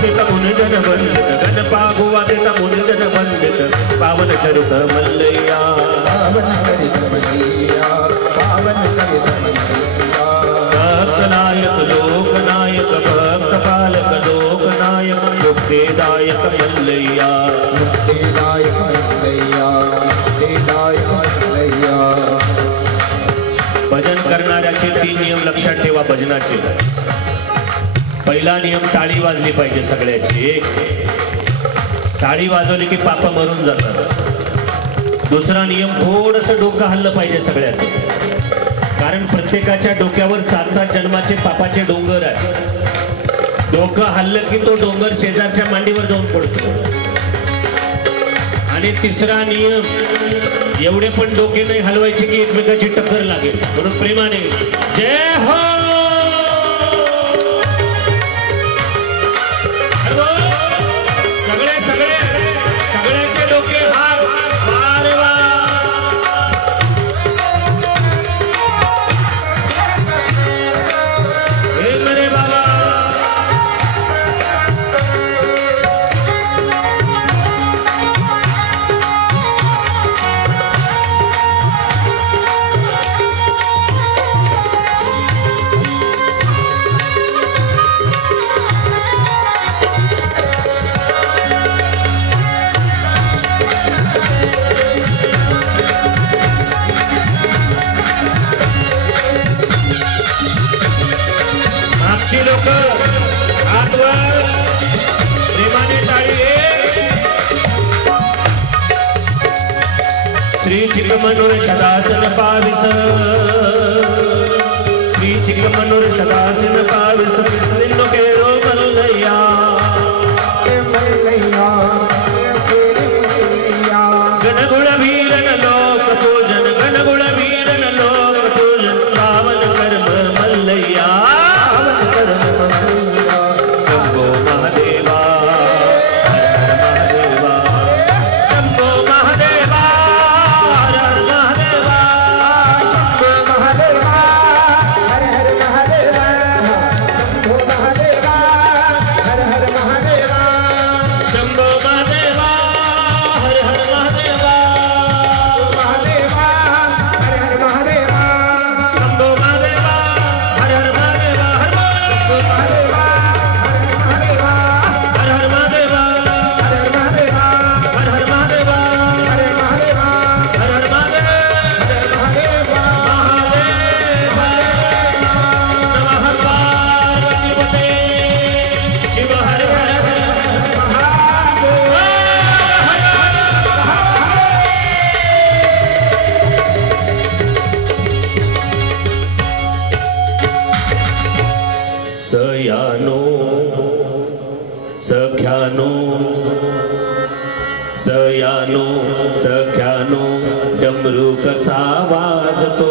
देता मुनिजन वंदित गण पागुआ देता मुनिजन वंदित पावन चरित मल्लैया पावन चरित मल्लैया पावन चरित मल्लैया भक्तनायक लोकनायक भक्त पालक लोकनायक मुक्तिदायक मल्लैया मुक्तिदायक मल्लैया मुक्तिदायक मल्लैया। भजन करणाऱ्याचे 3 नियम लक्षात ठेवा भजनाचे। पहिला नियम टाळी वाजली पाहिजे सगळ्याची। टाळी वाजवली की पाप मरून जातात। दुसरा नियम थोडंसं डोकं हल्लं पाहिजे सगळ्याचं, कारण प्रत्येकाच्या डोक्यावर 7-7 जन्माचे पापाचे डोंगर आहेत। डोकं हल्लं की तो डोंगर शेजारच्या मांडीवर जाऊन पडतो। आणि तिसरा नियम एवढे पण डोके नाही हलवायचे की एकमेकाची टक्कर लागेल, म्हणून प्रेमाने जय हो सगळ्याचे डोके हात वारवा। हे मेरे बाबा लोक हातवर प्रेमाने टाळी। श्री चिकमनूर सदासन पाविस श्री चिकमनूर सदासन पाविस निन्नो केरो मल्लैया मल्लैया गणगुण वीरन लोक पूजन गणगुण वीरन लोक पूजन पावन कर्म मल्लैया सयानो सख्यानो सयानो सख्यानो डमरू कसा वाजतो।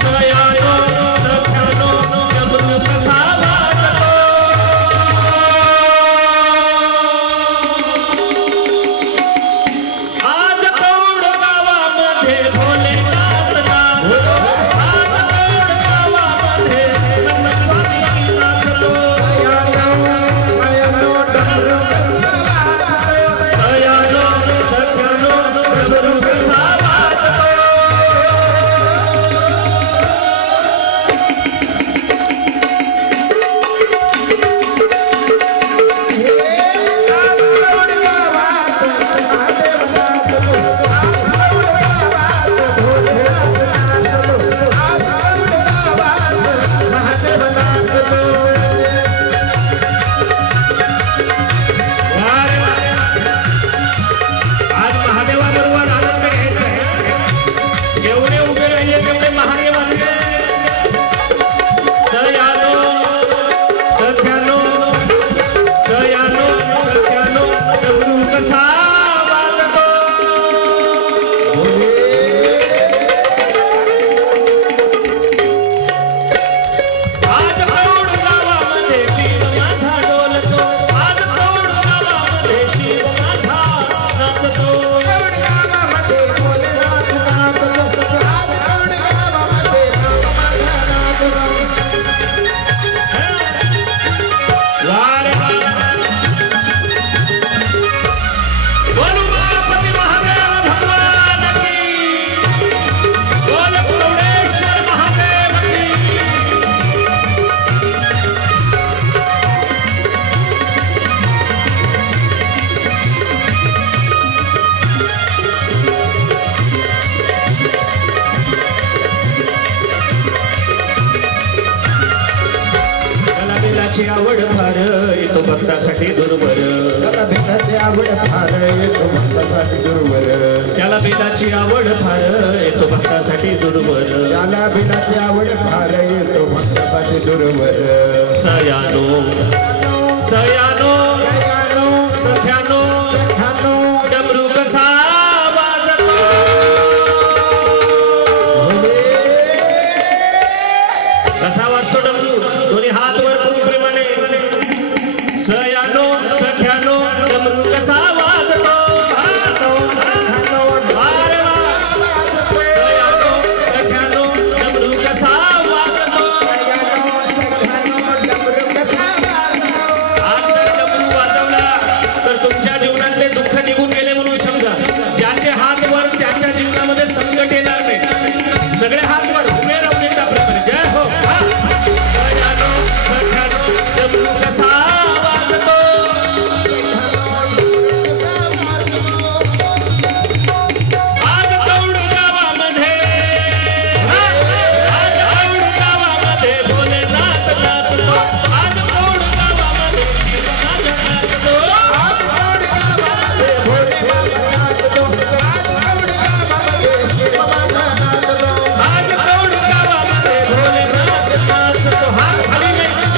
सयानो सख्यानो डमरू कसा वाजतो। आज कौड गावामध्ये भोले सख्यानो भक्तासाठी दुर्वर त्याला भेटायची आवड फार येतो भक्तासाठी दुर्वर त्याला बेदाची आवड फार येतो भक्तासाठी दुर्वर त्याला भेटायची आवड फार येतो भक्तासाठी दुर्वर सयानो सयानो सख्यानो डमरू कसा वाजतो कसा वाजतो डमरू दोन्ही हात वर करून प्रेमाने सयानो सख्यानो डमरू कसा वाजतो सगळे हात वर उभे राहून एकदा प्रकारे जय हो डमरू कसा वाजतो आज कौड गावामध्ये भोलेनाथ नाचतो आज कौड गावामध्ये शिवनाथ नाचतो आज कौड गावामध्ये भोलेनाथ नाचतो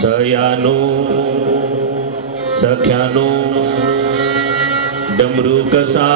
सयानो सख्यानो डमरू कसा